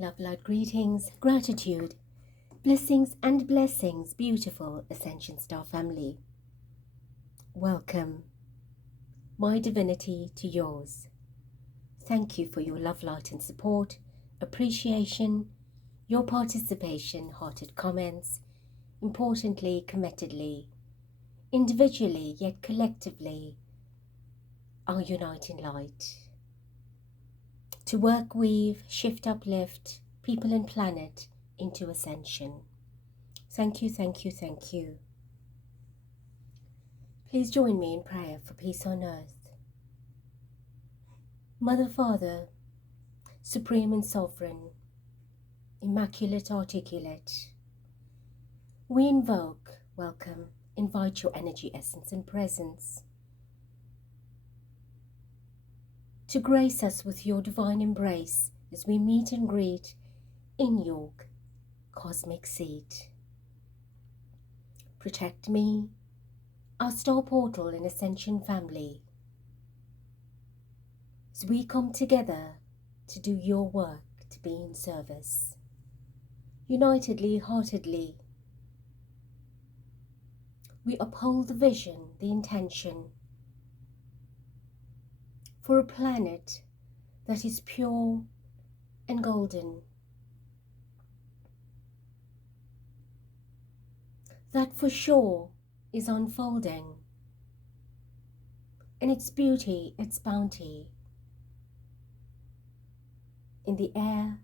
Love, light, greetings, gratitude, blessings and blessings, beautiful Ascension Star family. Welcome, my divinity, to yours. Thank you for your love, light and support, appreciation, your participation, hearted comments, importantly, committedly, individually yet collectively, our uniting light. To work, weave, shift, uplift people and planet into ascension. Thank you, thank you, thank you. Please join me in prayer for peace on earth. Mother, Father, Supreme and Sovereign, Immaculate, Articulate, we invoke, welcome, invite your energy, essence and presence to grace us with your divine embrace as we meet and greet in your cosmic seat. Protect me, our star portal and Ascension family, as we come together to do your work, to be in service. Unitedly, heartedly, we uphold the vision, the intention, for a planet that is pure and golden, that for sure is unfolding, and its beauty, its bounty, in the air,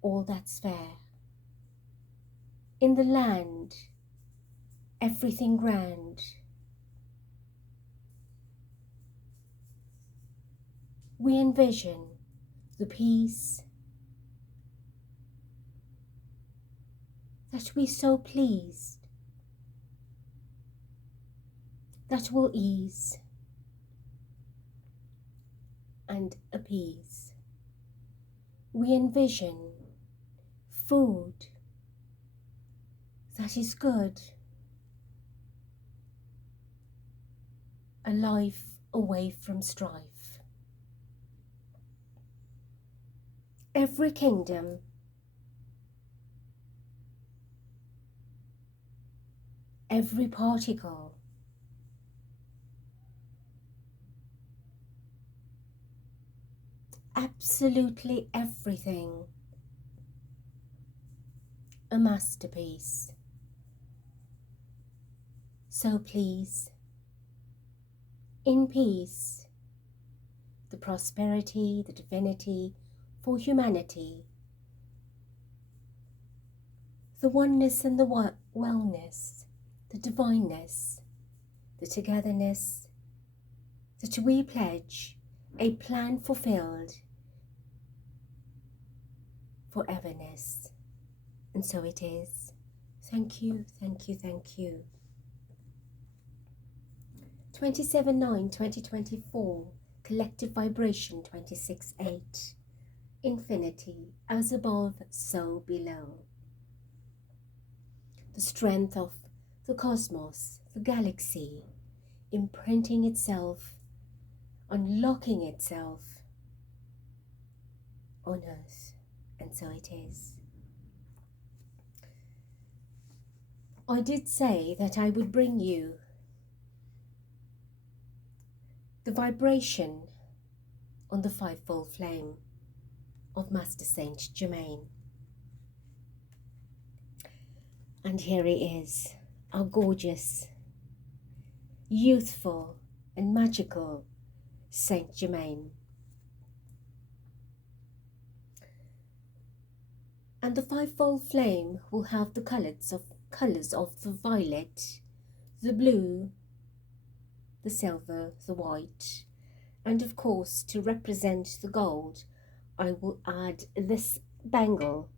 all that's fair, in the land, everything grand. We envision the peace that we so pleased, that will ease and appease. We envision food that is good, a life away from strife. Every kingdom, every particle, absolutely everything, a masterpiece. So please, in peace, the prosperity, the divinity for humanity, the oneness and the wellness, the divineness, the togetherness, that we pledge a plan fulfilled foreverness. And so it is. Thank you, thank you, thank you. 27/9/2024, collective vibration 26/8. Infinity, as above, so below. The strength of the cosmos, the galaxy, imprinting itself, unlocking itself on Earth, and so it is. I did say that I would bring you the vibration on the fivefold flame of Master Saint Germain. And here he is, our gorgeous, youthful and magical Saint Germain. And the fivefold flame will have the colours of the violet, the blue, the silver, the white, and of course, to represent the gold, I will add this bangle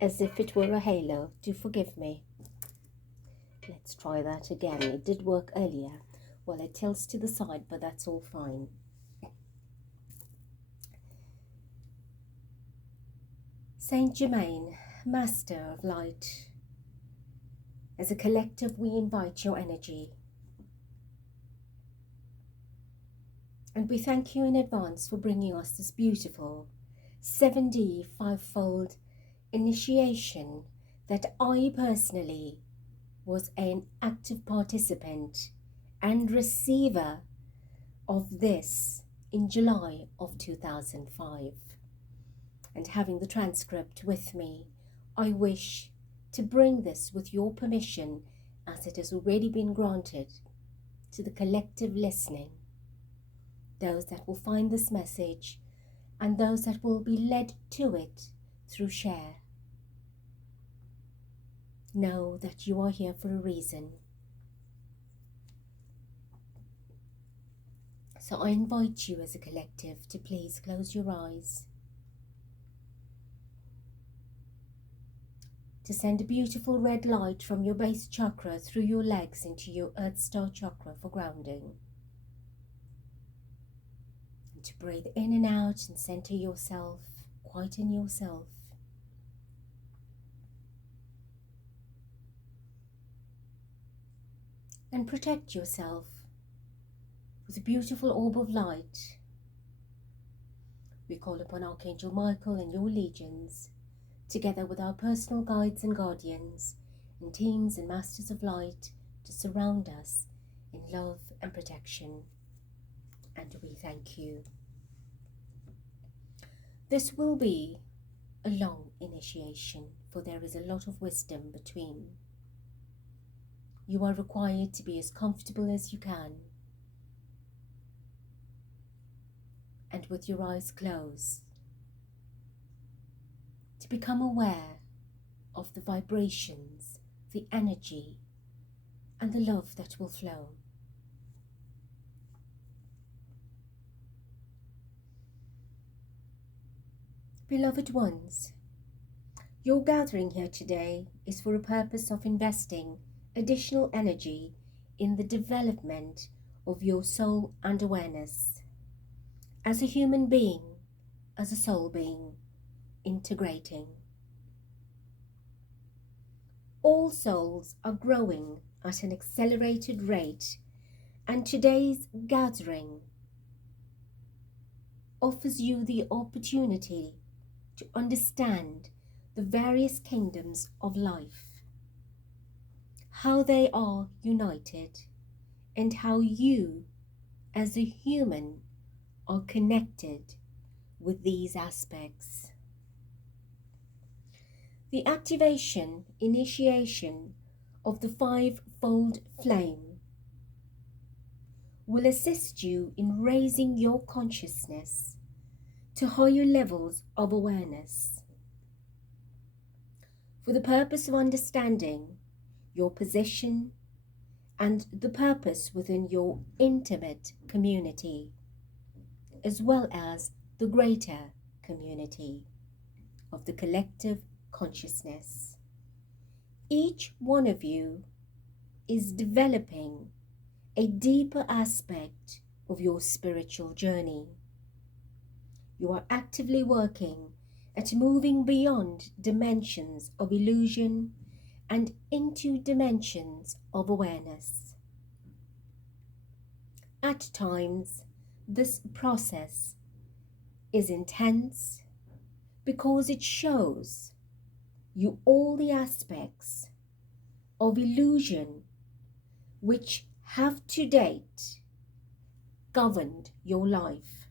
as if it were a halo. Do forgive me. Let's try that again. It did work earlier. Well, it tilts to the side, but that's all fine. Saint Germain, Master of Light, as a collective we invite your energy. And we thank you in advance for bringing us this beautiful 7D fivefold initiation that I personally was an active participant and receiver of this in July of 2005. And having the transcript with me, I wish to bring this with your permission, as it has already been granted, to the collective listening, those that will find this message and those that will be led to it through share. Know that you are here for a reason. So I invite you as a collective to please close your eyes, to send a beautiful red light from your base chakra through your legs into your Earth Star chakra for grounding. And to breathe in and out and center yourself, quieten yourself. And protect yourself with a beautiful orb of light. We call upon Archangel Michael and your legions, together with our personal guides and guardians, and teams and masters of light, to surround us in love and protection. And we thank you. This will be a long initiation, for there is a lot of wisdom between. You are required to be as comfortable as you can, and with your eyes closed, to become aware of the vibrations, the energy, and the love that will flow. Beloved ones, your gathering here today is for a purpose of investing additional energy in the development of your soul and awareness. As a human being, as a soul being, integrating. All souls are growing at an accelerated rate, and today's gathering offers you the opportunity to understand the various kingdoms of life, how they are united, and how you, as a human, are connected with these aspects. The activation, initiation of the fivefold flame will assist you in raising your consciousness to higher levels of awareness, for the purpose of understanding your position and the purpose within your intimate community, as well as the greater community of the collective consciousness. Each one of you is developing a deeper aspect of your spiritual journey. You are actively working at moving beyond dimensions of illusion and into dimensions of awareness. At times, this process is intense because it shows you all the aspects of illusion which have to date governed your life,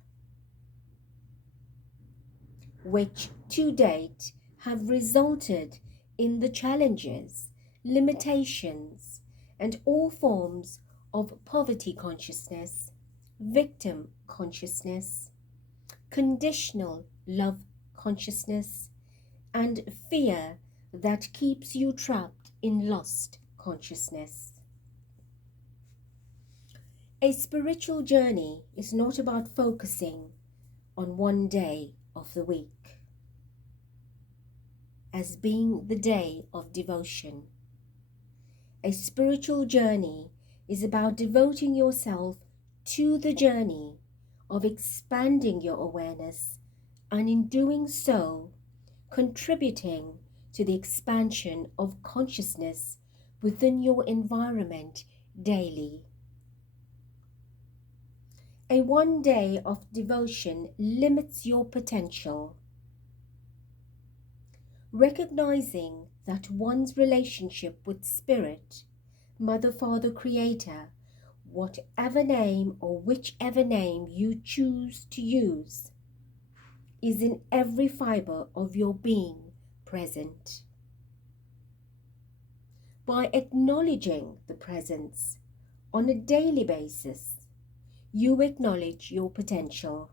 which to date have resulted in the challenges, limitations, and all forms of poverty consciousness, victim consciousness, conditional love consciousness, and fear that keeps you trapped in lost consciousness. A spiritual journey is not about focusing on one day of the week as being the day of devotion. A spiritual journey is about devoting yourself to the journey of expanding your awareness, and in doing so, contributing to the expansion of consciousness within your environment daily. A one day of devotion limits your potential recognizing that one's relationship with Spirit, Mother, Father, Creator, whatever name or whichever name you choose to use, is in every fiber of your being present. By acknowledging the presence on a daily basis, you acknowledge your potential.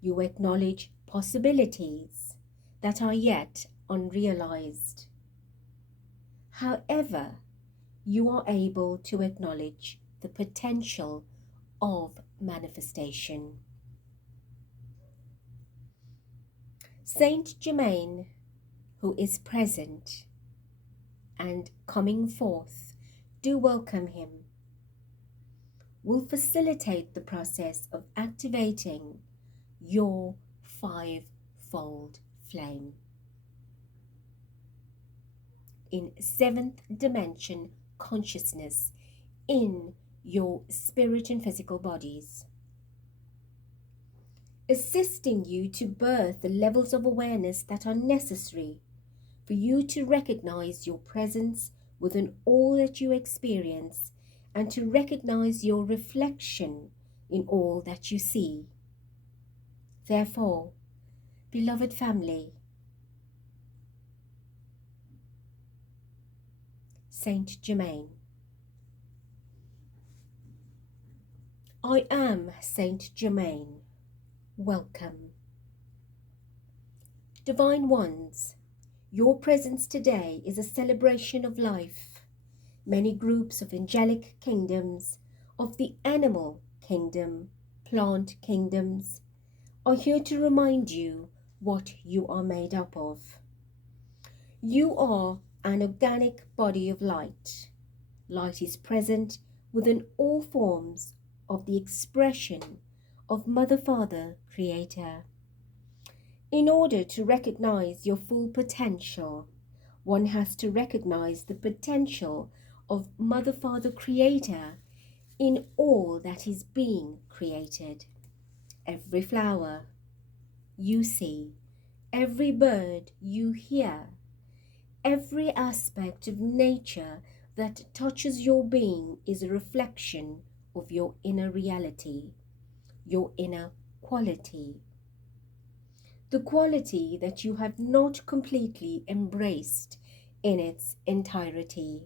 You acknowledge possibilities that are yet unrealized. However, you are able to acknowledge the potential of manifestation. Saint Germain, who is present and coming forth, do welcome him, will facilitate the process of activating your fivefold flame. In seventh dimension consciousness in your spirit and physical bodies, assisting you to birth the levels of awareness that are necessary for you to recognize your presence within all that you experience and to recognize your reflection in all that you see. Therefore, beloved family, Saint Germain, I am Saint Germain. Welcome. Divine Ones, your presence today is a celebration of life. Many groups of angelic kingdoms, of the animal kingdom, plant kingdoms, are here to remind you what you are made up of. You are an organic body of light. Light is present within all forms of the expression of Mother, Father, Creator. In order to recognize your full potential, one has to recognize the potential of Mother, Father, Creator in all that is being created. Every flower you see, every bird you hear, every aspect of nature that touches your being is a reflection of your inner reality, your inner quality. The quality that you have not completely embraced in its entirety.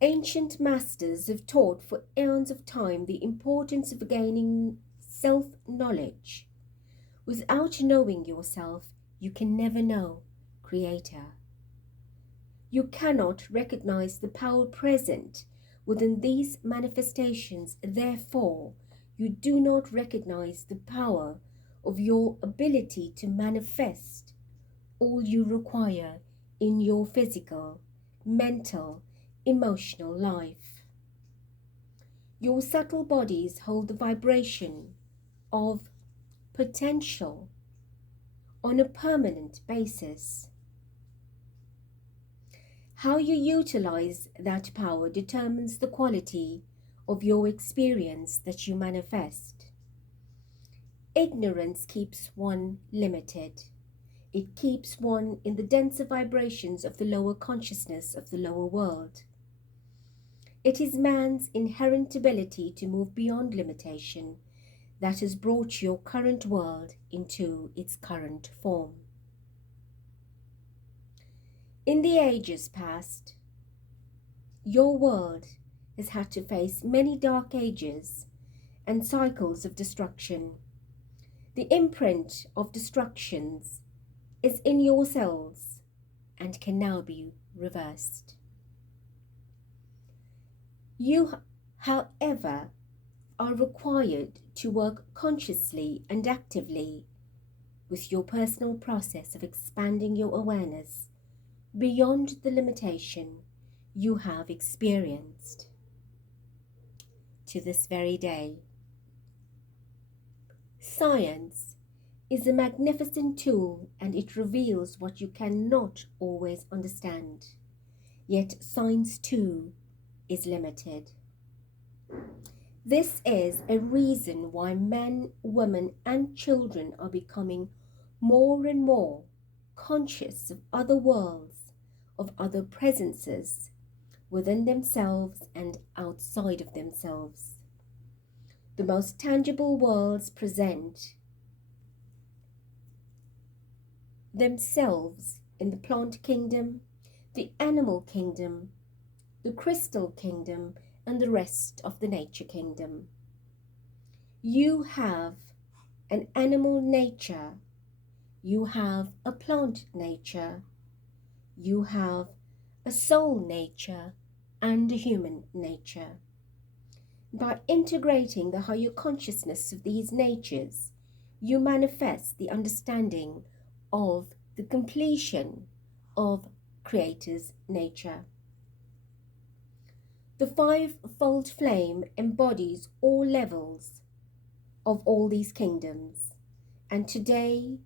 Ancient masters have taught for eons of time the importance of gaining self-knowledge. Without knowing yourself, you can never know Creator. You cannot recognize the power present within these manifestations. Therefore, you do not recognize the power of your ability to manifest all you require in your physical, mental, emotional life. Your subtle bodies hold the vibration of potential on a permanent basis. How you utilize that power determines the quality of your experience that you manifest. Ignorance keeps one limited. It keeps one in the denser vibrations of the lower consciousness of the lower world. It is man's inherent ability to move beyond limitation that has brought your current world into its current form. In the ages past, your world has had to face many dark ages and cycles of destruction. The imprint of destructions is in your cells and can now be reversed. You, however, are required to work consciously and actively with your personal process of expanding your awareness beyond the limitation you have experienced to this very day. Science is a magnificent tool and it reveals what you cannot always understand. Yet science too is limited. This is a reason why men, women and children are becoming more and more conscious of other worlds, of other presences within themselves and outside of themselves. The most tangible worlds present themselves in the plant kingdom, the animal kingdom, the crystal kingdom, and the rest of the nature kingdom. You have an animal nature, you have a plant nature, you have a soul nature, and a human nature. By integrating the higher consciousness of these natures, you manifest the understanding of the completion of Creator's nature. The fivefold flame embodies all levels of all these kingdoms, and today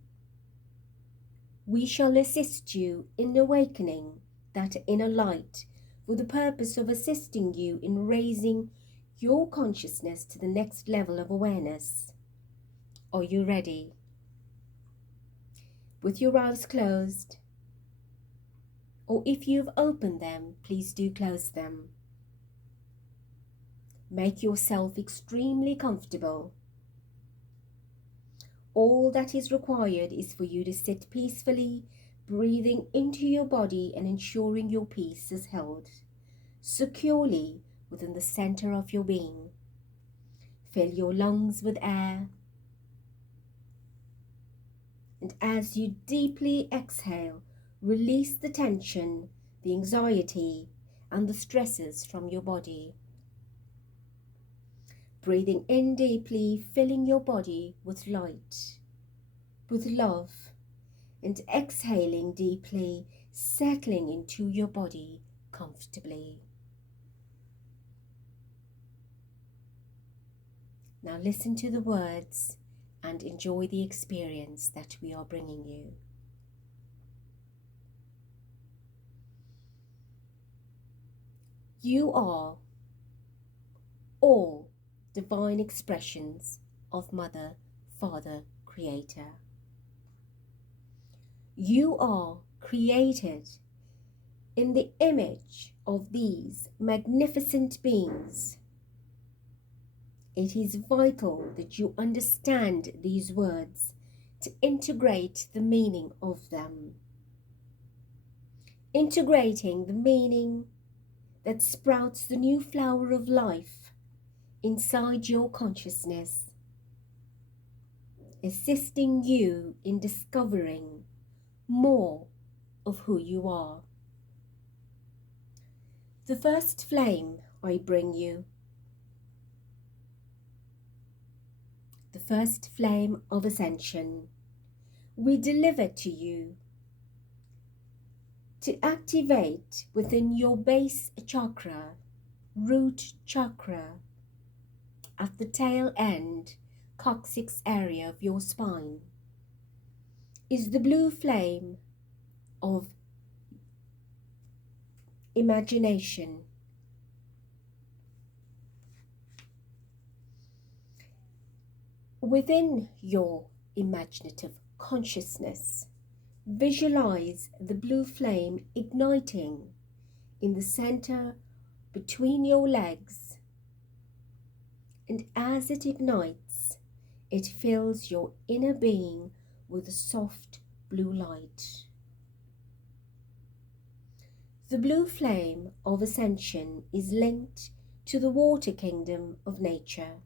we shall assist you in awakening that inner light for the purpose of assisting you in raising your consciousness to the next level of awareness. Are you ready? With your eyes closed, or if you've opened them, please do close them. Make yourself extremely comfortable. All that is required is for you to sit peacefully, breathing into your body and ensuring your peace is held securely within the center of your being. Fill your lungs with air, and as you deeply exhale, release the tension, the anxiety, and the stresses from your body. Breathing in deeply, filling your body with light, with love, and exhaling deeply, settling into your body comfortably. Now listen to the words and enjoy the experience that we are bringing you. You are all divine expressions of Mother, Father, Creator. You are created in the image of these magnificent beings. It is vital that you understand these words to integrate the meaning of them. Integrating the meaning that sprouts the new flower of life inside your consciousness, assisting you in discovering more of who you are. The first flame I bring you, the first flame of ascension, we deliver to you to activate within your base chakra, root chakra, at the tail end, coccyx area of your spine, is the blue flame of imagination. Within your imaginative consciousness, visualize the blue flame igniting in the center between your legs, and as it ignites, it fills your inner being with a soft blue light. The blue flame of ascension is linked to the water kingdom of nature.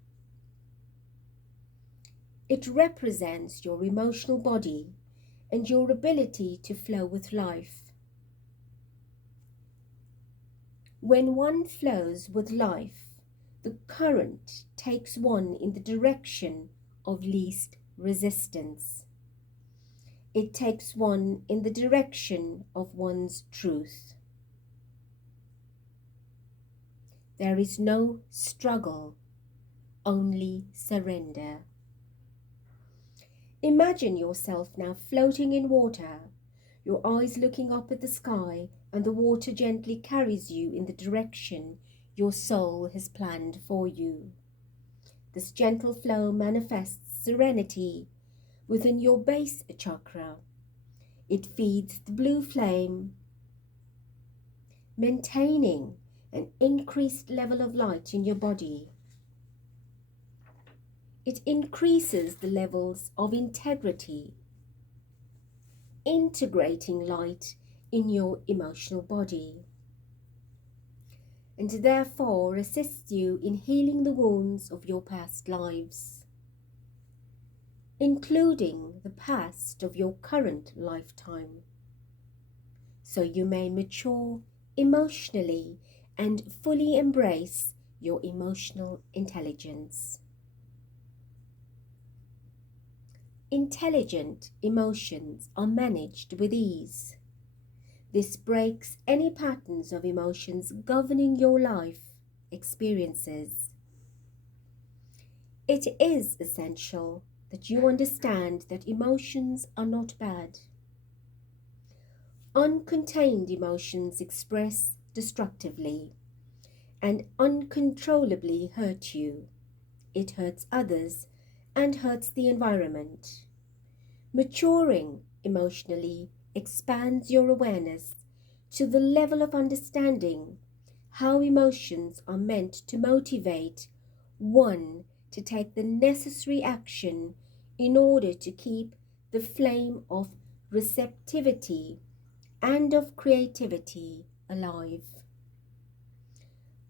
It represents your emotional body and your ability to flow with life. When one flows with life, the current takes one in the direction of least resistance. It takes one in the direction of one's truth. There is no struggle, only surrender. Imagine yourself now floating in water, your eyes looking up at the sky, and the water gently carries you in the direction your soul has planned for you. This gentle flow manifests serenity, within your base chakra. It feeds the blue flame, maintaining an increased level of light in your body. It increases the levels of integrity, integrating light in your emotional body, and therefore assists you in healing the wounds of your past lives, including the past of your current lifetime, so you may mature emotionally and fully embrace your emotional intelligence. Intelligent emotions are managed with ease. This breaks any patterns of emotions governing your life experiences. It is essential that you understand that emotions are not bad. Uncontained emotions express destructively and uncontrollably hurt you. It hurts others and hurts the environment. Maturing emotionally expands your awareness to the level of understanding how emotions are meant to motivate one to take the necessary action in order to keep the flame of receptivity and of creativity alive.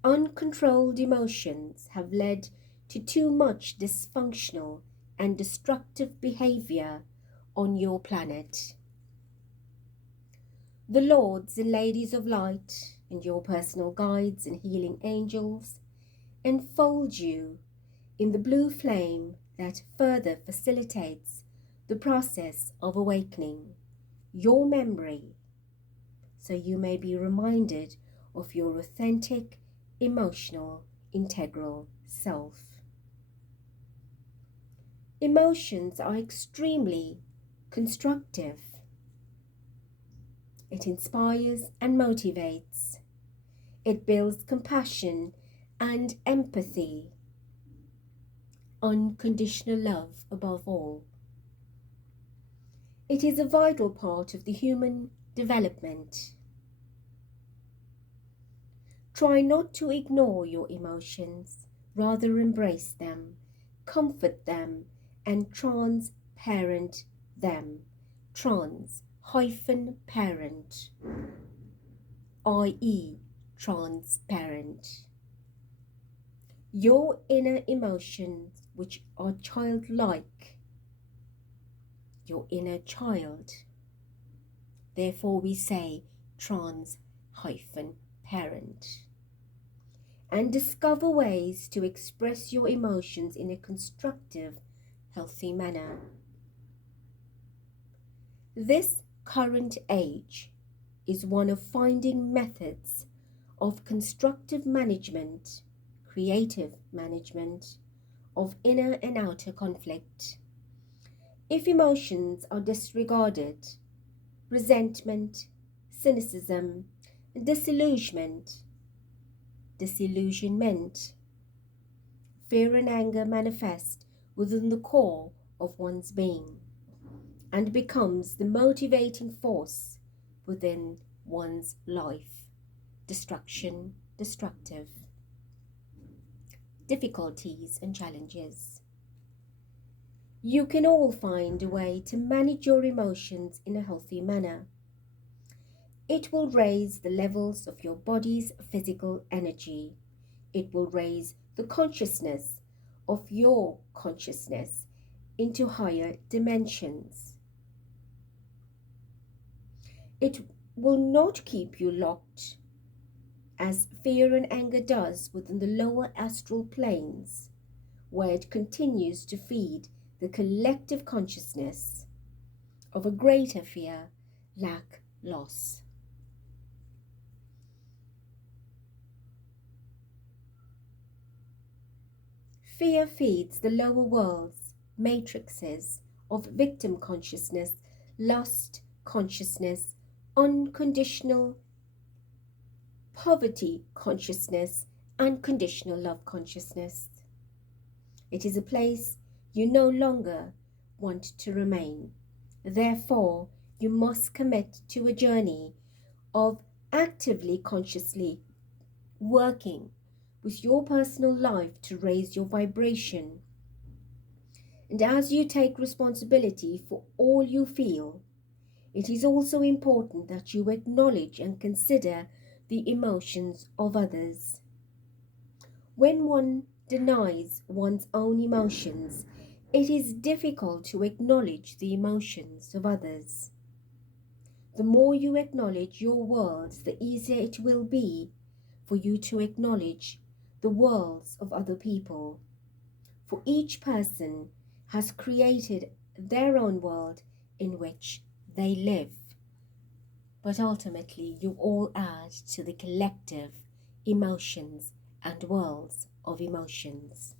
Uncontrolled emotions have led to too much dysfunctional and destructive behavior on your planet. The lords and ladies of light and your personal guides and healing angels enfold you in the blue flame that further facilitates the process of awakening your memory, so you may be reminded of your authentic, emotional, integral self. Emotions are extremely constructive. It inspires and motivates. It builds compassion and empathy, unconditional love above all. It is a vital part of the human development. Try not to ignore your emotions, rather embrace them, comfort them, and transparent them. Trans-parent, i.e. transparent. Your inner emotions, which are childlike, your inner child. Therefore we say trans-parent. And discover ways to express your emotions in a constructive, healthy manner. This current age is one of finding methods of constructive management, creative management, of inner and outer conflict. If emotions are disregarded, resentment, cynicism, disillusionment, fear and anger manifest within the core of one's being and becomes the motivating force within one's life. Destructive. Difficulties and challenges. You can all find a way to manage your emotions in a healthy manner. It will raise the levels of your body's physical energy. It will raise the consciousness of your consciousness into higher dimensions. It will not keep you locked, as fear and anger does within the lower astral planes, where it continues to feed the collective consciousness of a greater fear, lack, loss. Fear feeds the lower world's matrices of victim consciousness, lust consciousness, unconditional poverty consciousness, and conditional love consciousness. It is a place you no longer want to remain. Therefore, you must commit to a journey of actively, consciously working with your personal life to raise your vibration. And as you take responsibility for all you feel, it is also important that you acknowledge and consider the emotions of others. When one denies one's own emotions, it is difficult to acknowledge the emotions of others. The more you acknowledge your worlds, the easier it will be for you to acknowledge the worlds of other people. For each person has created their own world in which they live. But ultimately, you all add to the collective emotions and worlds of emotions.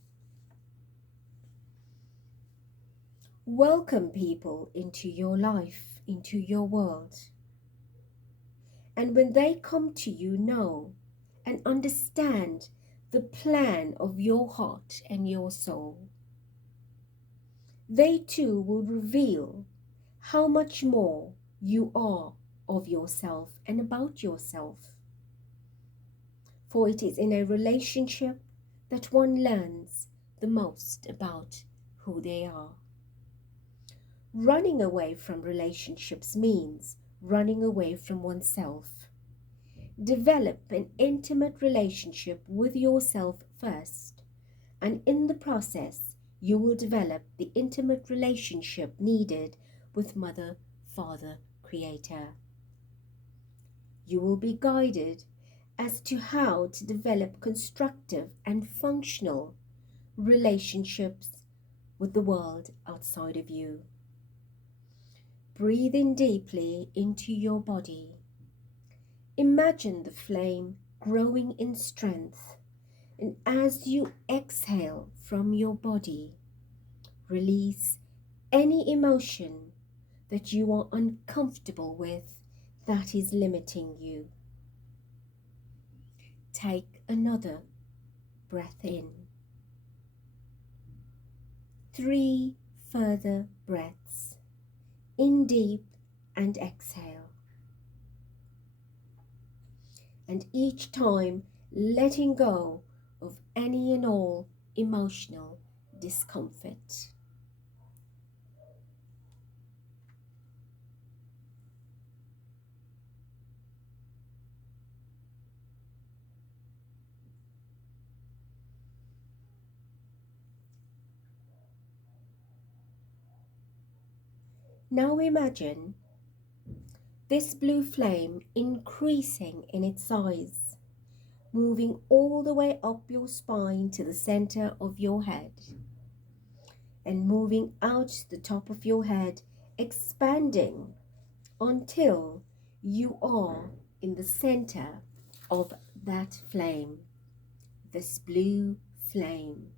Welcome people into your life, into your world. And when they come to you, know and understand the plan of your heart and your soul. They too will reveal how much more you are of yourself and about yourself. For it is in a relationship that one learns the most about who they are. Running away from relationships means running away from oneself. Develop an intimate relationship with yourself first, and in the process, you will develop the intimate relationship needed with Mother, Father, Creator. You will be guided as to how to develop constructive and functional relationships with the world outside of you. Breathe in deeply into your body. Imagine the flame growing in strength, and as you exhale from your body, release any emotion that you are uncomfortable with that is limiting you. Take another breath in. 3 further breaths. In deep and exhale. And each time letting go of any and all emotional discomfort. Now imagine this blue flame increasing in its size, moving all the way up your spine to the center of your head, and moving out the top of your head, expanding until you are in the center of that flame, this blue flame,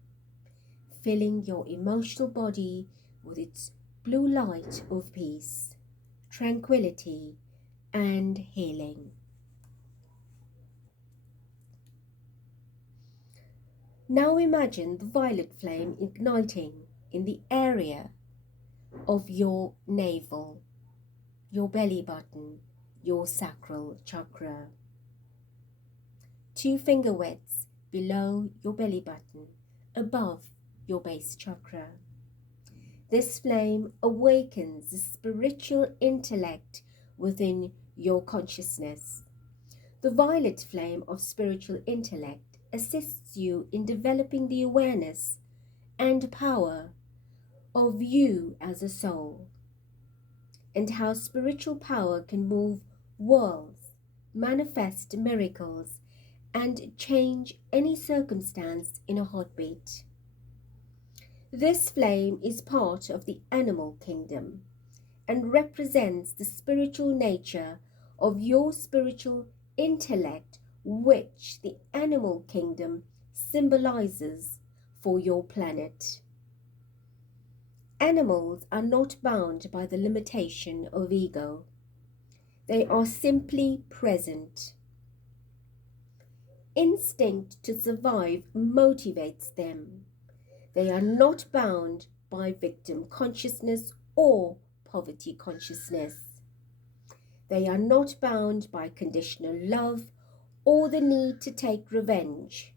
filling your emotional body with its blue light of peace, tranquility, and healing. Now imagine the violet flame igniting in the area of your navel, your belly button, your sacral chakra. 2 finger widths below your belly button, above your base chakra. This flame awakens the spiritual intellect within your consciousness. The violet flame of spiritual intellect assists you in developing the awareness and power of you as a soul, and how spiritual power can move worlds, manifest miracles, and change any circumstance in a heartbeat. This flame is part of the animal kingdom and represents the spiritual nature of your spiritual intellect, which the animal kingdom symbolizes for your planet. Animals are not bound by the limitation of ego. They are simply present. Instinct to survive motivates them. They are not bound by victim consciousness or poverty consciousness. They are not bound by conditional love or the need to take revenge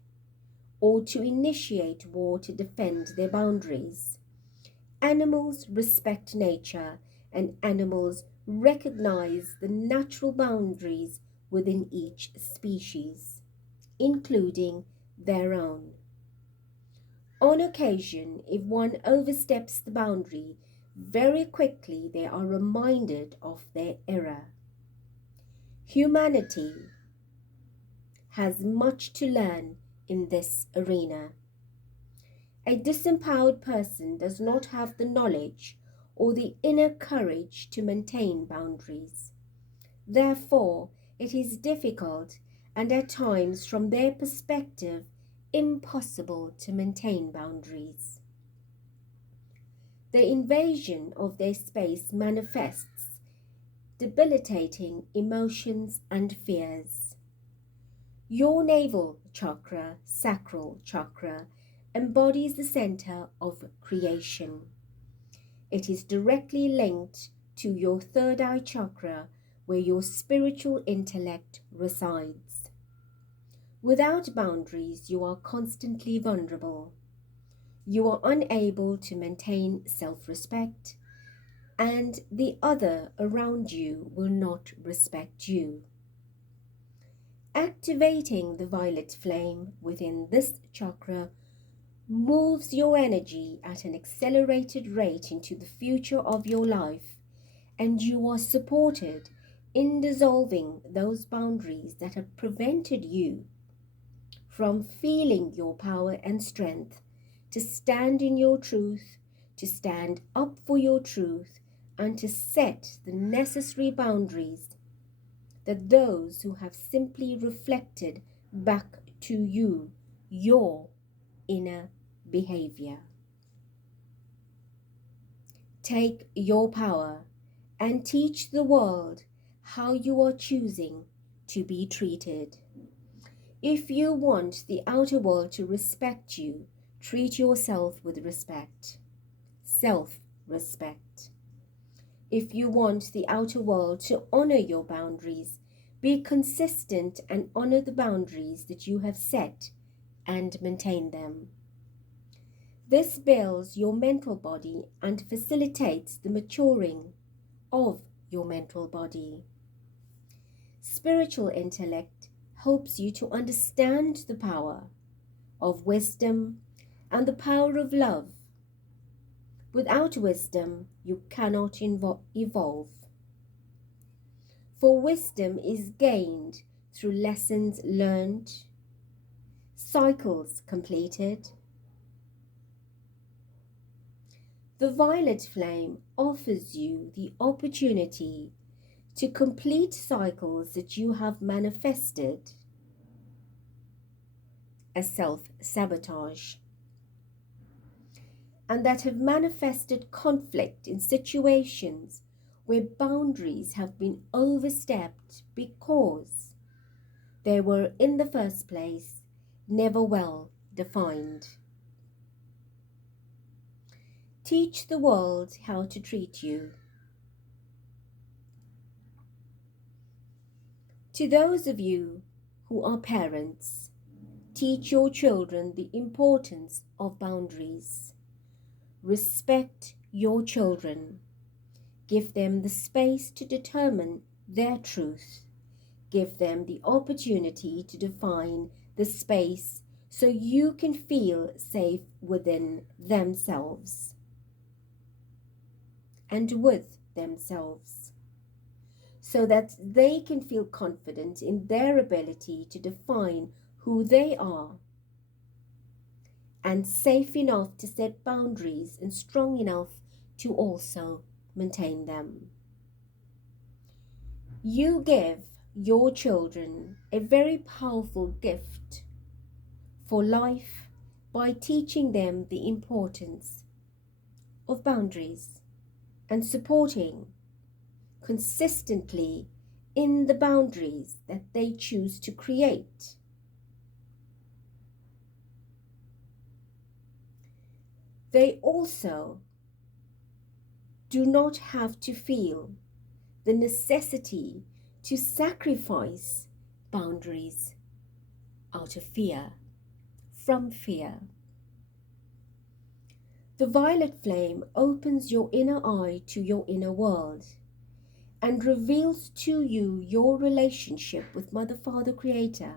or to initiate war to defend their boundaries. Animals respect nature, and animals recognize the natural boundaries within each species, including their own. On occasion, if one oversteps the boundary, very quickly they are reminded of their error. Humanity has much to learn in this arena. A disempowered person does not have the knowledge or the inner courage to maintain boundaries. Therefore, it is difficult and at times, from their perspective, impossible to maintain boundaries. The invasion of their space manifests debilitating emotions and fears. Your navel chakra, sacral chakra, embodies the center of creation. It is directly linked to your third eye chakra, where your spiritual intellect resides. Without boundaries, you are constantly vulnerable. You are unable to maintain self-respect, and the other around you will not respect you. Activating the violet flame within this chakra moves your energy at an accelerated rate into the future of your life, and you are supported in dissolving those boundaries that have prevented you from feeling your power and strength to stand in your truth, to stand up for your truth, and to set the necessary boundaries that those who have simply reflected back to you your inner behavior. Take your power and teach the world how you are choosing to be treated. If you want the outer world to respect you, treat yourself with respect, self-respect. If you want the outer world to honor your boundaries, be consistent and honor the boundaries that you have set and maintain them. This builds your mental body and facilitates the maturing of your mental body. Spiritual intellect helps you to understand the power of wisdom and the power of love. Without wisdom, you cannot evolve. For wisdom is gained through lessons learned, cycles completed. The violet flame offers you the opportunity to complete cycles that you have manifested as self-sabotage, and that have manifested conflict in situations where boundaries have been overstepped because they were in the first place never well defined. Teach the world how to treat you. To those of you who are parents, teach your children the importance of boundaries. Respect your children. Give them the space to determine their truth. Give them the opportunity to define the space so you can feel safe within themselves and with themselves, so that they can feel confident in their ability to define who they are, and safe enough to set boundaries and strong enough to also maintain them. You give your children a very powerful gift for life by teaching them the importance of boundaries and supporting consistently in the boundaries that they choose to create. They also do not have to feel the necessity to sacrifice boundaries out of fear, from fear. The violet flame opens your inner eye to your inner world and reveals to you your relationship with Mother, Father, Creator,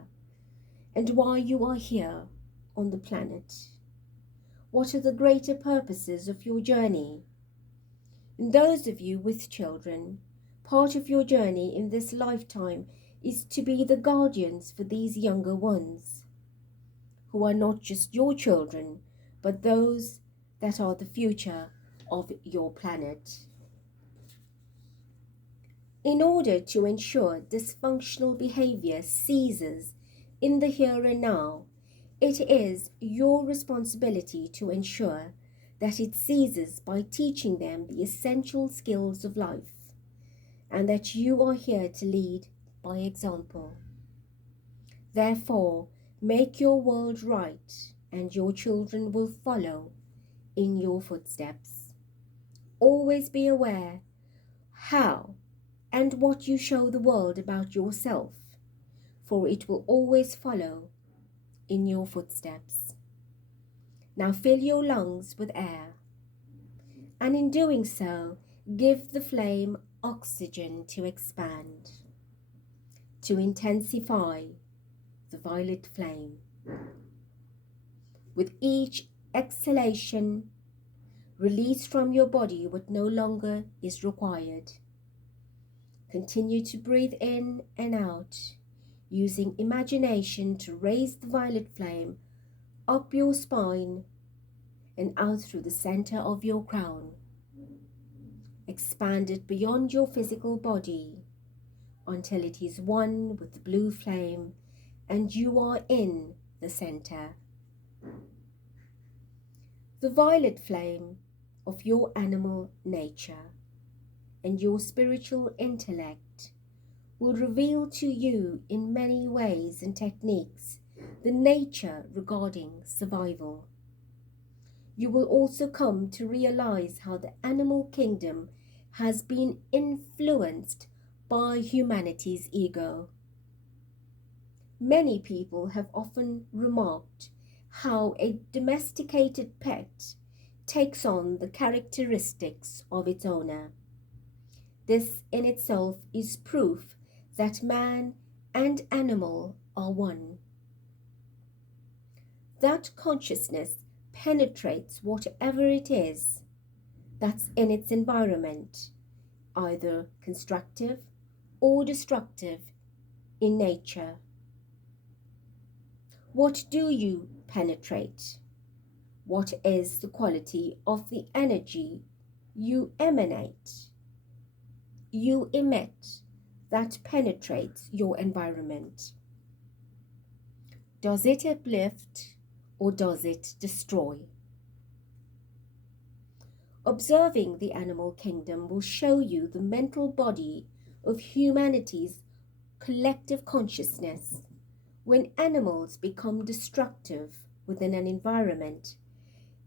and why you are here on the planet. What are the greater purposes of your journey? And those of you with children, part of your journey in this lifetime is to be the guardians for these younger ones, who are not just your children, but those that are the future of your planet. In order to ensure dysfunctional behavior ceases in the here and now, it is your responsibility to ensure that it ceases by teaching them the essential skills of life, and that you are here to lead by example. Therefore, make your world right, and your children will follow in your footsteps. Always be aware how and what you show the world about yourself, for it will always follow in your footsteps. Now fill your lungs with air, and in doing so, give the flame oxygen to expand, to intensify the violet flame. With each exhalation, release from your body what no longer is required. Continue to breathe in and out, using imagination to raise the violet flame up your spine and out through the center of your crown. Expand it beyond your physical body until it is one with the blue flame and you are in the center. The violet flame of your animal nature and your spiritual intellect will reveal to you in many ways and techniques the nature regarding survival. You will also come to realize how the animal kingdom has been influenced by humanity's ego. Many people have often remarked how a domesticated pet takes on the characteristics of its owner. This in itself is proof that man and animal are one. That consciousness penetrates whatever it is that's in its environment, either constructive or destructive in nature. What do you penetrate? What is the quality of the energy you emanate, you emit, that penetrates your environment? Does it uplift or does it destroy? Observing the animal kingdom will show you the mental body of humanity's collective consciousness. When animals become destructive within an environment,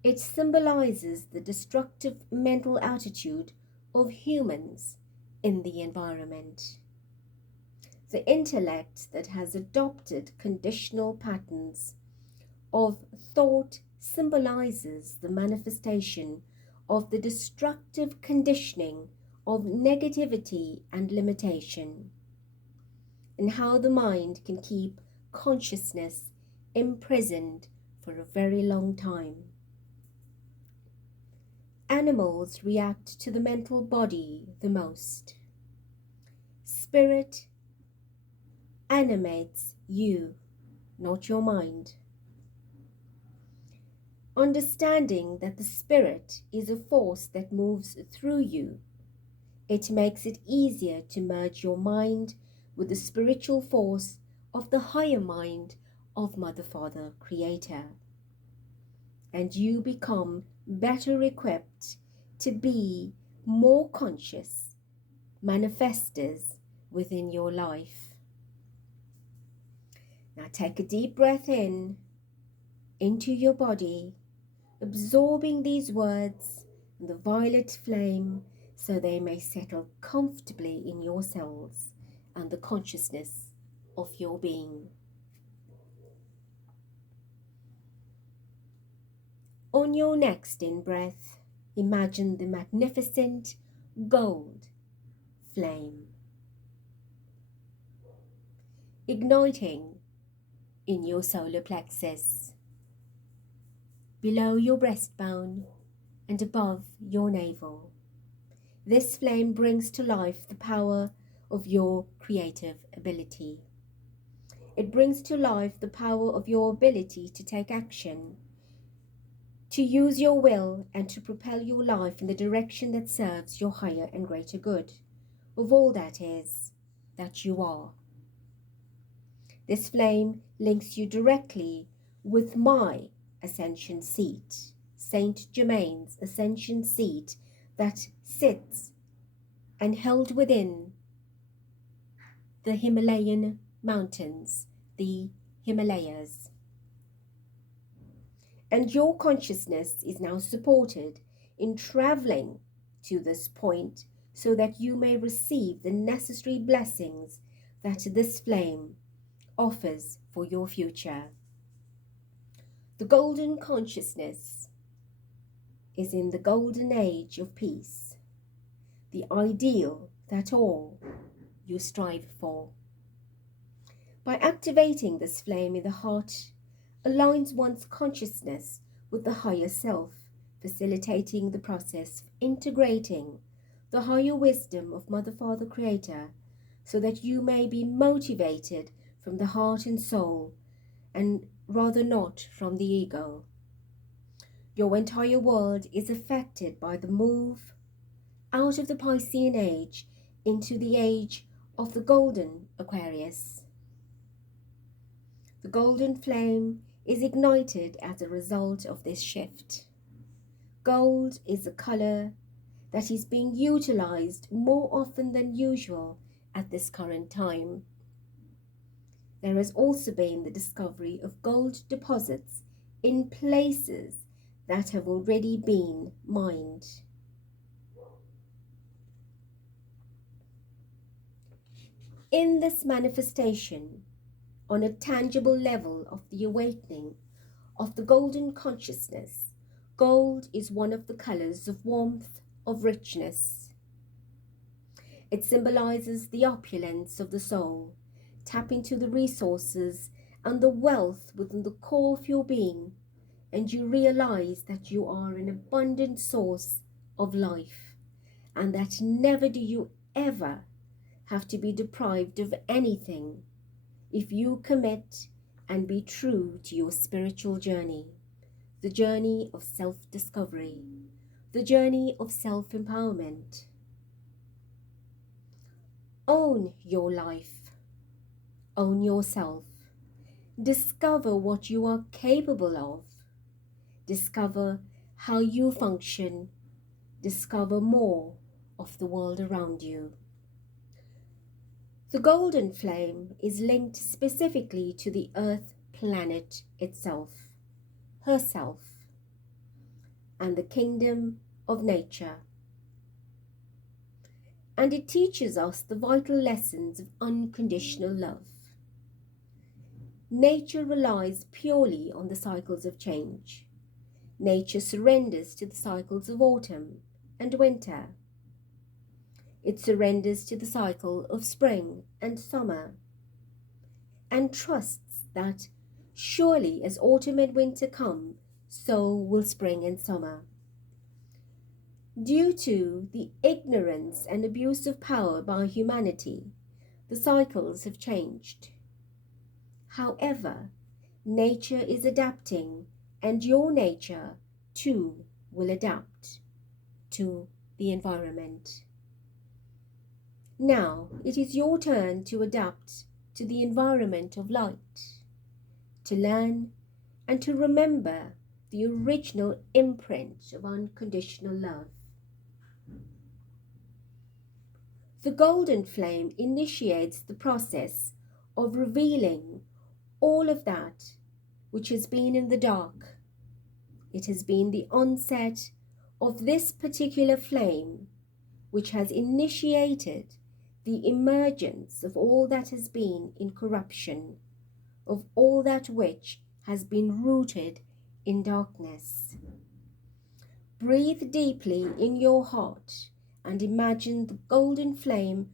it symbolizes the destructive mental attitude of humans in the environment. The intellect that has adopted conditional patterns of thought symbolizes the manifestation of the destructive conditioning of negativity and limitation, and how the mind can keep consciousness imprisoned for a very long time. Animals react to the mental body the most. Spirit animates you, not your mind. Understanding that the spirit is a force that moves through you, it makes it easier to merge your mind with the spiritual force of the higher mind of Mother, Father, Creator. And you become better equipped to be more conscious manifestors within your life. Now take a deep breath in, into your body, absorbing these words and the violet flame so they may settle comfortably in your cells and the consciousness of your being. On your next in-breath, imagine the magnificent gold flame igniting in your solar plexus, below your breastbone and above your navel. This flame brings to life the power of your creative ability. It brings to life the power of your ability to take action, to use your will, and to propel your life in the direction that serves your higher and greater good, of all that is, that you are. This flame links you directly with my ascension seat, Saint Germain's ascension seat, that sits and held within the Himalayan mountains, the Himalayas. And your consciousness is now supported in traveling to this point so that you may receive the necessary blessings that this flame offers for your future. The golden consciousness is in the golden age of peace, the ideal that all you strive for. By activating this flame in the heart, aligns one's consciousness with the higher self, facilitating the process of integrating the higher wisdom of Mother, Father, Creator, so that you may be motivated from the heart and soul, and rather not from the ego. Your entire world is affected by the move out of the Piscean age into the age of the golden Aquarius. The golden flame is ignited as a result of this shift. Gold is a color that is being utilized more often than usual at this current time. There has also been the discovery of gold deposits in places that have already been mined. In this manifestation, on a tangible level of the awakening of the golden consciousness, gold is one of the colors of warmth, of richness. It symbolizes the opulence of the soul. Tap into the resources and the wealth within the core of your being, and you realize that you are an abundant source of life, and that never do you ever have to be deprived of anything if you commit and be true to your spiritual journey, the journey of self-discovery, the journey of self-empowerment. Own your life. Own yourself. Discover what you are capable of. Discover how you function. Discover more of the world around you. The golden flame is linked specifically to the Earth planet itself, herself, and the kingdom of nature. And it teaches us the vital lessons of unconditional love. Nature relies purely on the cycles of change. Nature surrenders to the cycles of autumn and winter. It surrenders to the cycle of spring and summer, and trusts that surely as autumn and winter come, so will spring and summer. Due to the ignorance and abuse of power by humanity, the cycles have changed. However, nature is adapting, and your nature too will adapt to the environment. Now it is your turn to adapt to the environment of light, to learn and to remember the original imprint of unconditional love. The golden flame initiates the process of revealing all of that which has been in the dark. It has been the onset of this particular flame which has initiated the emergence of all that has been in corruption, of all that which has been rooted in darkness. Breathe deeply in your heart and imagine the golden flame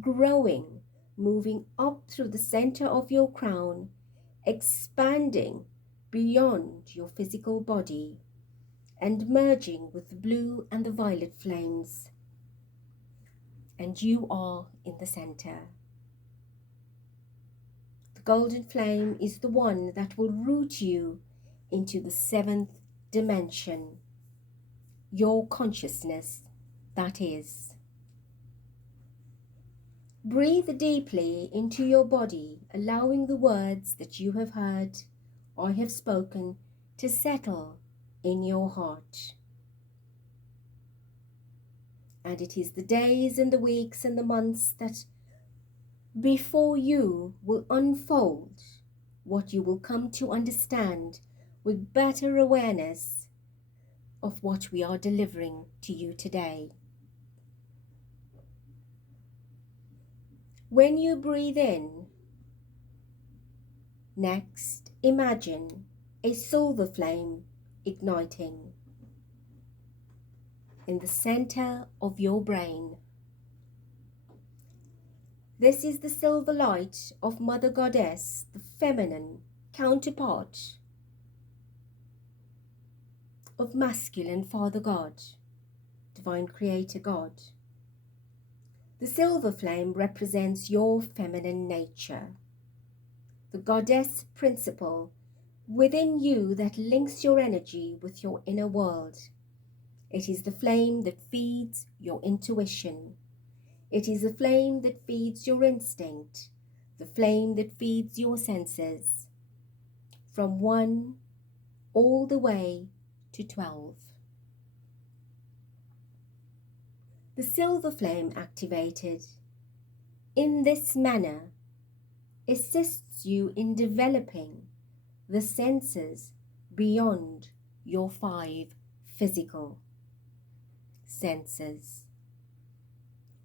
growing, moving up through the center of your crown, expanding beyond your physical body and merging with the blue and the violet flames. And you are in the center. The golden flame is the one that will root you into the seventh dimension, your consciousness, that is. Breathe deeply into your body, allowing the words that you have heard or have spoken to settle in your heart. And it is the days and the weeks and the months that before you will unfold what you will come to understand with better awareness of what we are delivering to you today. When you breathe in, next imagine a silver flame igniting in the center of your brain. This is the silver light of Mother Goddess, the feminine counterpart of masculine Father God, Divine Creator God. The silver flame represents your feminine nature, the goddess principle within you that links your energy with your inner world. It is the flame that feeds your intuition. It is the flame that feeds your instinct, the flame that feeds your senses, from 1 all the way to 12. The silver flame activated in this manner assists you in developing the senses beyond your 5 physical senses.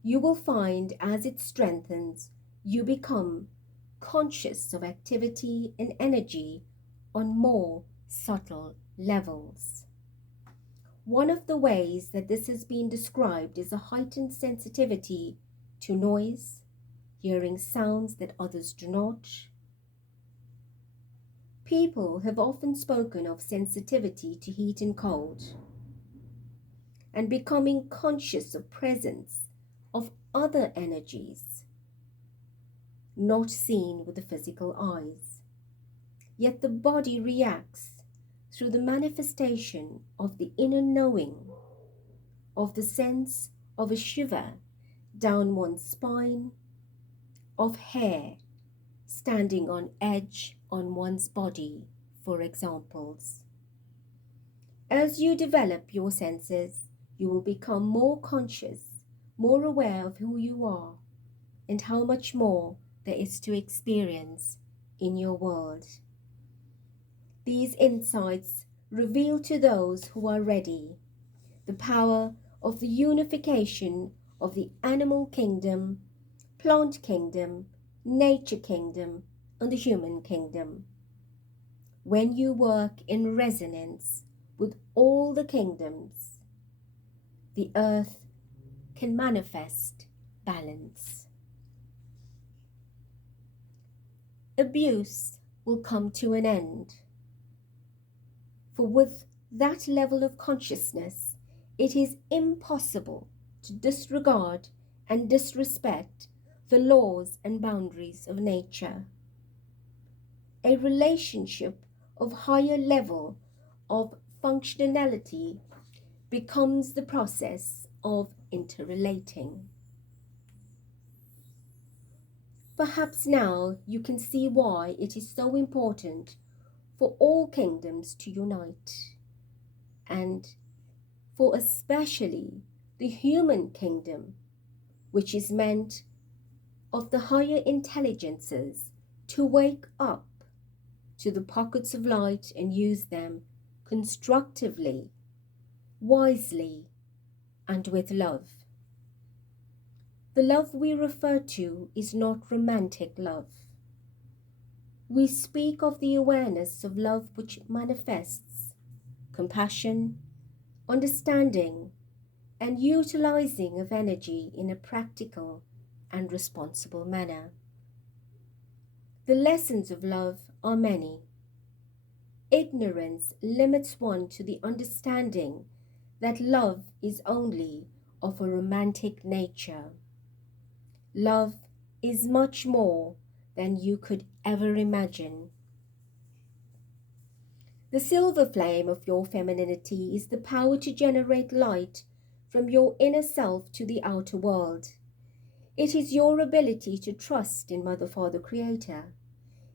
You will find as it strengthens, you become conscious of activity and energy on more subtle levels. One of the ways that this has been described is a heightened sensitivity to noise, hearing sounds that others do not. People have often spoken of sensitivity to heat and cold, and becoming conscious of presence of other energies not seen with the physical eyes. Yet the body reacts through the manifestation of the inner knowing, of the sense of a shiver down one's spine, of hair standing on edge on one's body, for examples. As you develop your senses, you will become more conscious, more aware of who you are and how much more there is to experience in your world. These insights reveal to those who are ready the power of the unification of the animal kingdom, plant kingdom, nature kingdom, and the human kingdom. When you work in resonance with all the kingdoms, the earth can manifest balance. Abuse will come to an end. For with that level of consciousness, it is impossible to disregard and disrespect the laws and boundaries of nature. A relationship of higher level of functionality becomes the process of interrelating. Perhaps now you can see why it is so important for all kingdoms to unite, and for especially the human kingdom, which is meant of the higher intelligences to wake up to the pockets of light and use them constructively, wisely, and with love. The love we refer to is not romantic love. We speak of the awareness of love which manifests compassion, understanding, and utilizing of energy in a practical and responsible manner. The lessons of love are many. Ignorance limits one to the understanding that love is only of a romantic nature. Love is much more than you could ever imagine. The silver flame of your femininity is the power to generate light from your inner self to the outer world. It is your ability to trust in Mother, Father, Creator.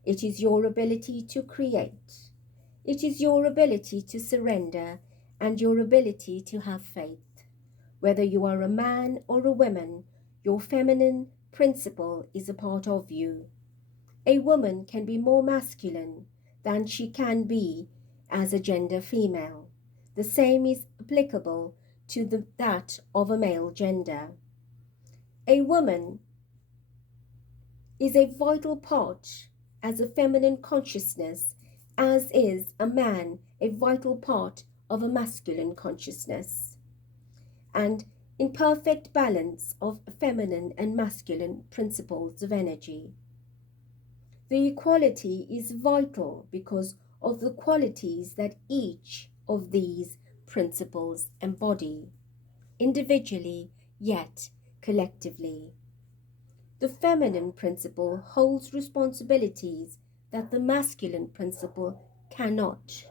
It is your ability to create. It is your ability to surrender and your ability to have faith. Whether you are a man or a woman, your feminine principle is a part of you. A woman can be more masculine than she can be as a gender female. The same is applicable to that of a male gender. A woman is a vital part as a feminine consciousness, as is a man a vital part of a masculine consciousness, and in perfect balance of feminine and masculine principles of energy. The equality is vital because of the qualities that each of these principles embody, individually yet collectively. The feminine principle holds responsibilities that the masculine principle cannot.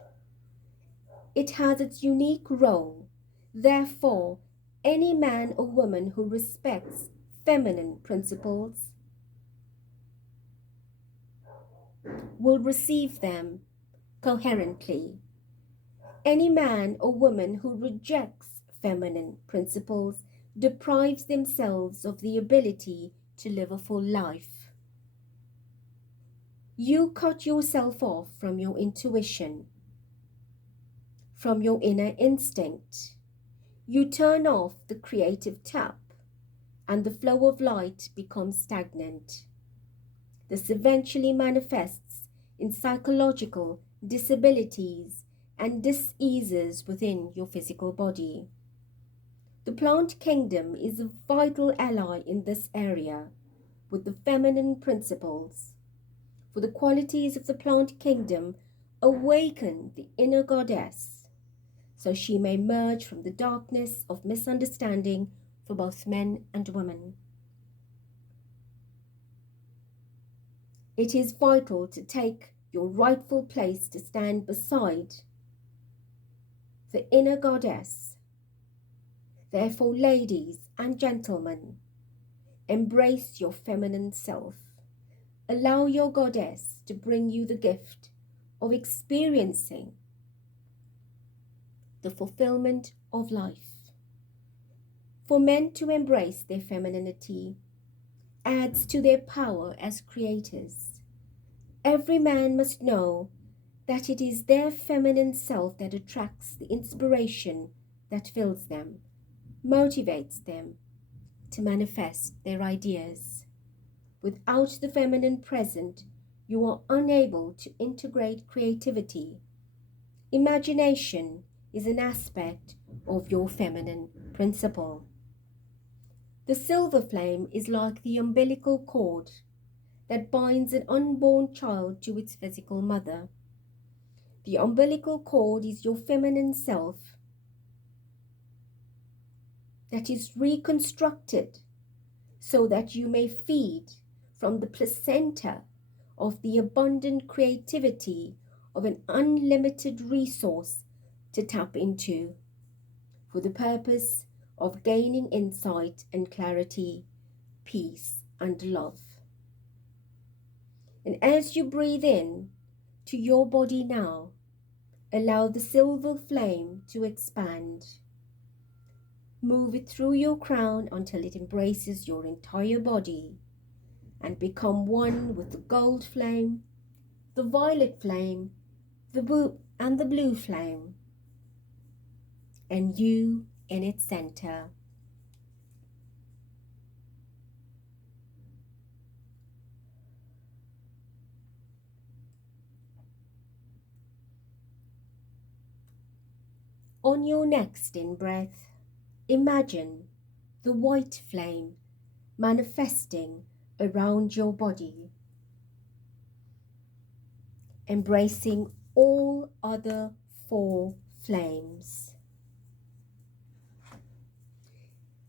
It has its unique role. Therefore, any man or woman who respects feminine principles will receive them coherently. Any man or woman who rejects feminine principles deprives themselves of the ability to live a full life. You cut yourself off from your intuition, from your inner instinct. You turn off the creative tap, and the flow of light becomes stagnant. This eventually manifests in psychological disabilities and diseases within your physical body. The plant kingdom is a vital ally in this area with the feminine principles. For the qualities of the plant kingdom awaken the inner goddess, so she may merge from the darkness of misunderstanding for both men and women. It is vital to take your rightful place to stand beside the inner goddess. Therefore, ladies and gentlemen, embrace your feminine self. Allow your goddess to bring you the gift of experiencing the fulfillment of life. For men to embrace their femininity adds to their power as creators. Every man must know that it is their feminine self that attracts the inspiration that fills them, motivates them to manifest their ideas. Without the feminine present, you are unable to integrate creativity. Imagination is an aspect of your feminine principle. The silver flame is like the umbilical cord that binds an unborn child to its physical mother. The umbilical cord is your feminine self that is reconstructed so that you may feed from the placenta of the abundant creativity of an unlimited resource to tap into for the purpose of gaining insight and clarity, peace and love. And as you breathe in to your body now, allow the silver flame to expand. Move it through your crown until it embraces your entire body and become one with the gold flame, the violet flame, the blue flame, and you in its center. On your next in-breath, imagine the white flame manifesting around your body, embracing all other 4 flames.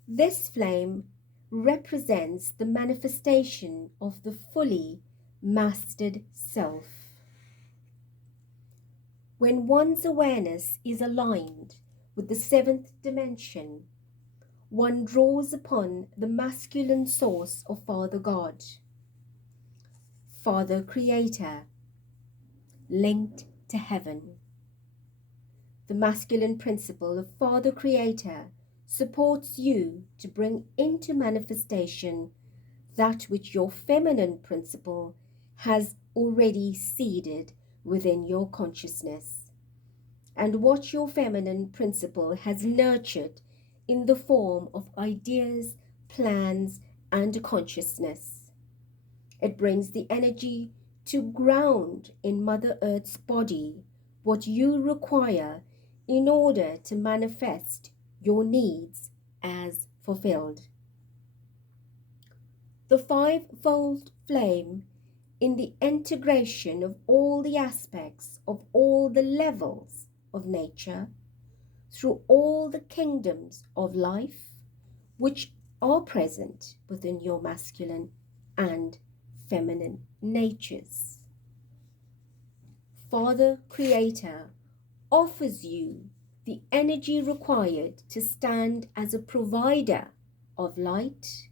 This flame represents the manifestation of the fully mastered self. When one's awareness is aligned with the 7th dimension, one draws upon the masculine source of Father God, Father Creator, linked to heaven. The masculine principle of Father Creator supports you to bring into manifestation that which your feminine principle has already seeded within your consciousness, and what your feminine principle has nurtured in the form of ideas, plans, and consciousness. It brings the energy to ground in Mother Earth's body what you require in order to manifest your needs as fulfilled. The fivefold flame, in the integration of all the aspects of all the levels of nature, through all the kingdoms of life which are present within your masculine and feminine natures. Father Creator offers you the energy required to stand as a provider of light,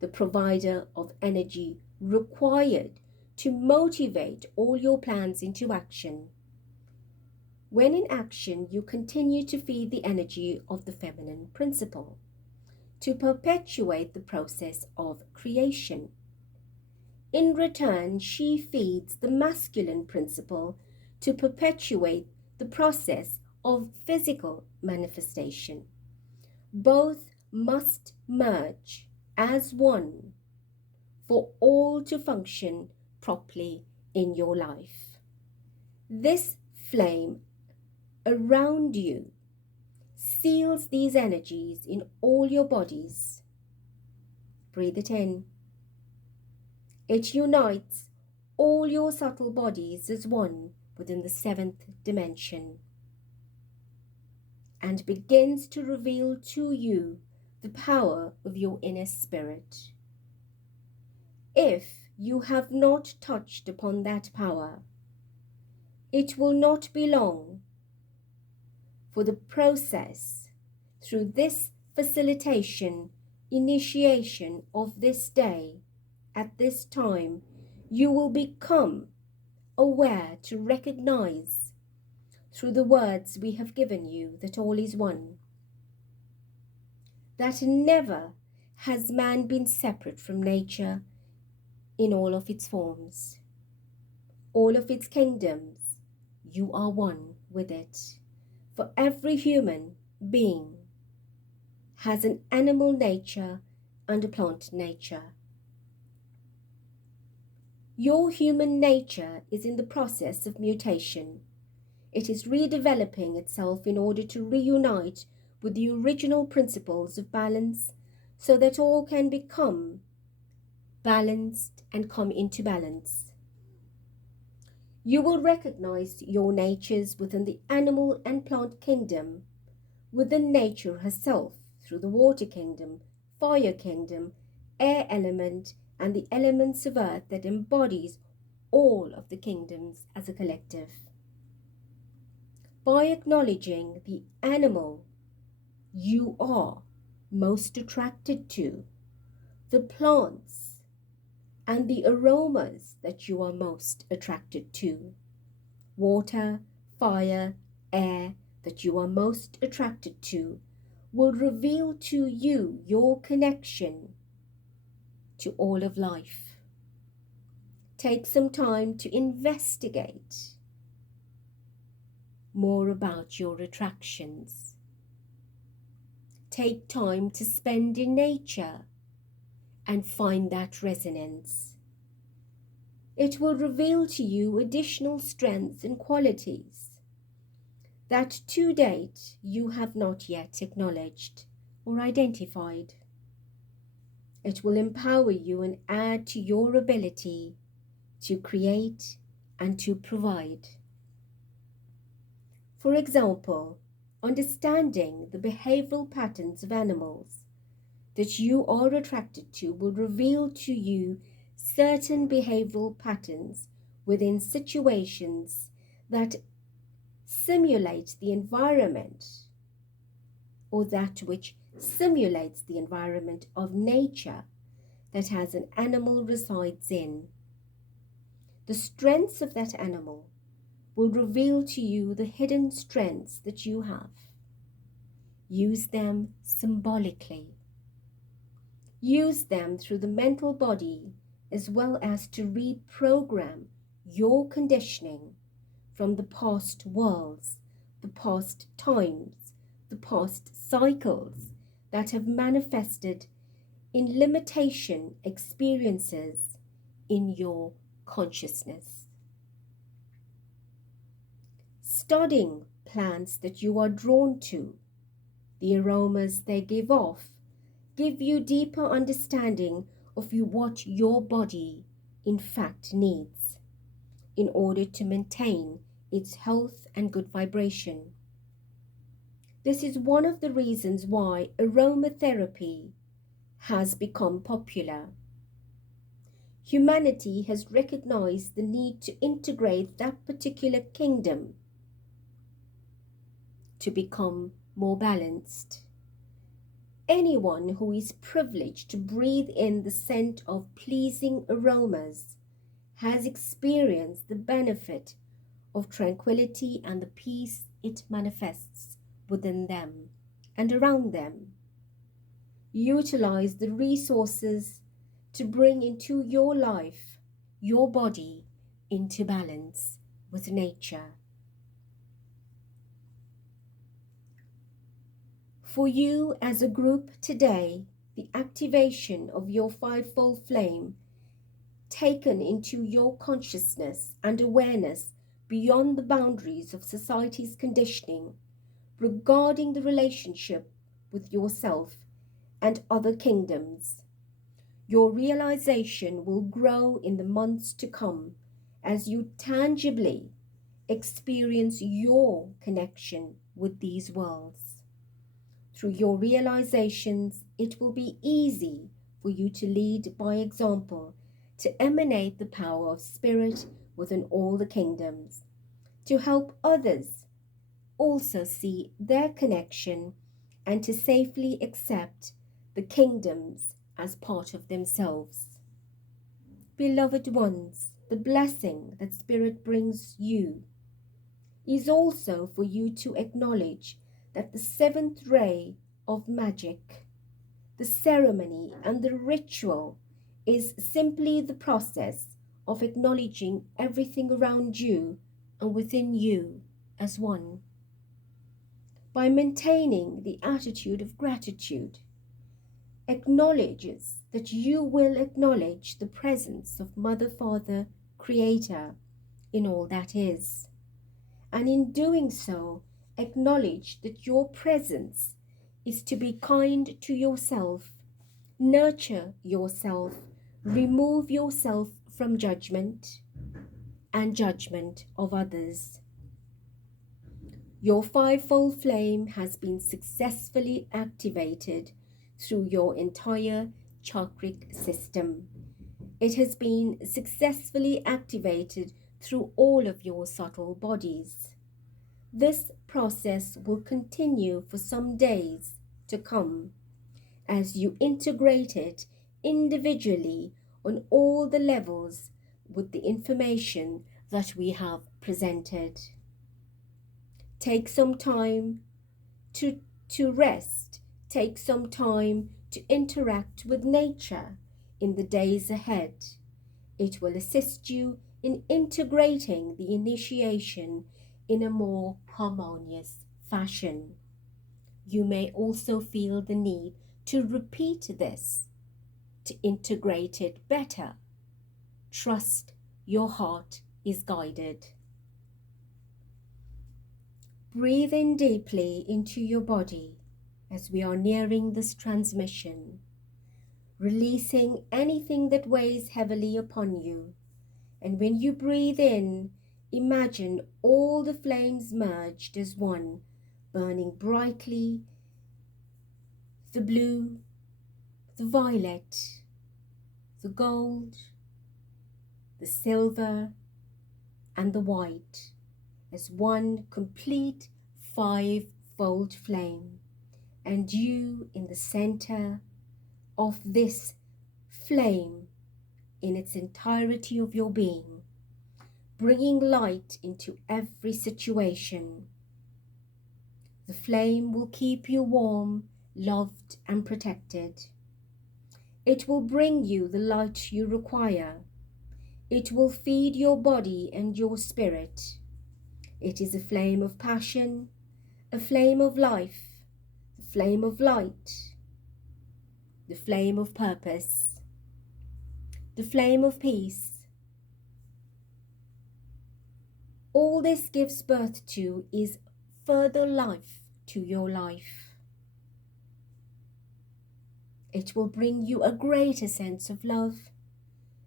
the provider of energy required to motivate all your plans into action. When in action, you continue to feed the energy of the feminine principle to perpetuate the process of creation. In return, she feeds the masculine principle to perpetuate the process of physical manifestation. Both must merge as one for all to function properly in your life. This flame around you seals these energies in all your bodies. Breathe it in. It unites all your subtle bodies as one within the 7th dimension and begins to reveal to you the power of your inner spirit. If you have not touched upon that power, it will not be long for the process through this facilitation, initiation of this day, at this time, you will become aware to recognize through the words we have given you that all is one. That never has man been separate from nature in all of its forms, all of its kingdoms. You are one with it. For every human being has an animal nature and a plant nature. Your human nature is in the process of mutation. It is redeveloping itself in order to reunite with the original principles of balance so that all can become balanced and come into balance. You will recognize your natures within the animal and plant kingdom, within nature herself, through the water kingdom, fire kingdom, air element, and the elements of earth that embodies all of the kingdoms as a collective. By acknowledging the animal you are most attracted to, the plants and the aromas that you are most attracted to, water, fire, air that you are most attracted to, will reveal to you your connection to all of life. Take some time to investigate more about your attractions. Take time to spend in nature and find that resonance. It will reveal to you additional strengths and qualities that to date you have not yet acknowledged or identified. It will empower you and add to your ability to create and to provide. For example, understanding the behavioral patterns of animals that you are attracted to will reveal to you certain behavioral patterns within situations that simulate the environment, or that which simulates the environment of nature that has an animal resides in. The strengths of that animal will reveal to you the hidden strengths that you have. Use them symbolically. Use them through the mental body as well as to reprogram your conditioning from the past worlds, the past times, the past cycles that have manifested in limitation experiences in your consciousness. Studying plants that you are drawn to, the aromas they give off, give you deeper understanding of what your body in fact needs in order to maintain its health and good vibration. This is one of the reasons why aromatherapy has become popular. Humanity has recognized the need to integrate that particular kingdom to become more balanced. Anyone who is privileged to breathe in the scent of pleasing aromas has experienced the benefit of tranquility and the peace it manifests within them and around them. Utilize the resources to bring into your life, your body, into balance with nature. For you as a group today, the activation of your fivefold flame taken into your consciousness and awareness beyond the boundaries of society's conditioning regarding the relationship with yourself and other kingdoms. Your realization will grow in the months to come as you tangibly experience your connection with these worlds. Through your realizations, it will be easy for you to lead by example, to emanate the power of spirit within all the kingdoms, to help others also see their connection and to safely accept the kingdoms as part of themselves. Beloved ones, the blessing that Spirit brings you is also for you to acknowledge that the seventh ray of magic, the ceremony and the ritual is simply the process of acknowledging everything around you and within you as one. By maintaining the attitude of gratitude, acknowledges that you will acknowledge the presence of Mother, Father, Creator in all that is. And in doing so, acknowledge that your presence is to be kind to yourself, nurture yourself, remove yourself from judgment and judgment of others. Your fivefold flame has been successfully activated through your entire chakric system. It has been successfully activated through all of your subtle bodies. This process will continue for some days to come as you integrate it individually on all the levels with the information that we have presented. Take some time to rest. Take some time to interact with nature in the days ahead. It will assist you in integrating the initiation in a more harmonious fashion. You may also feel the need to repeat this to integrate it better. Trust your heart is guided. Breathe in deeply into your body as we are nearing this transmission, releasing anything that weighs heavily upon you. And when you breathe in, imagine all the flames merged as one, burning brightly, the blue, the violet, the gold, the silver, and the white, as one complete fivefold flame, and you in the center of this flame in its entirety of your being, bringing light into every situation. The flame will keep you warm, loved, and protected. It will bring you the light you require. It will feed your body and your spirit. It is a flame of passion, a flame of life, the flame of light, the flame of purpose, the flame of peace. All this gives birth to is further life to your life. It will bring you a greater sense of love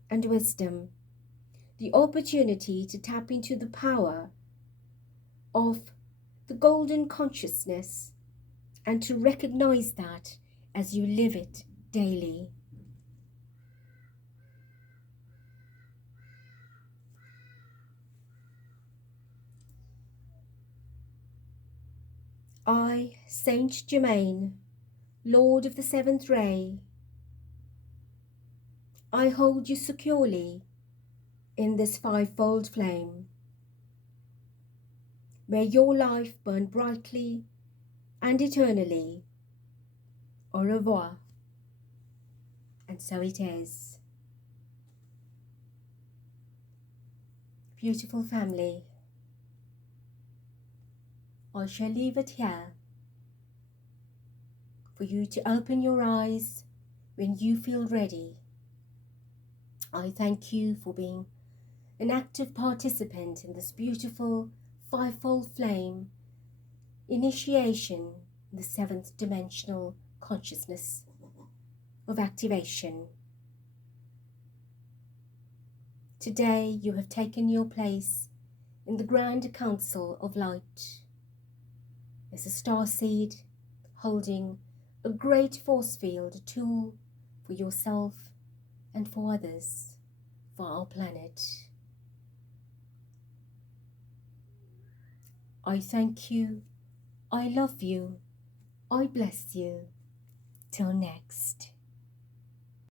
and wisdom, the opportunity to tap into the power of the golden consciousness and to recognize that as you live it daily. I, Saint Germain, Lord of the Seventh Ray, I hold you securely in this fivefold flame. May your life burn brightly and eternally. Au revoir. And so it is. Beautiful family, I shall leave it here for you to open your eyes when you feel ready. I thank you for being an active participant in this beautiful fivefold flame initiation in the seventh dimensional consciousness of activation. Today you have taken your place in the Grand Council of Light as a starseed holding a great force field, a tool for yourself and for others, for our planet. I thank you, I love you, I bless you. Till next.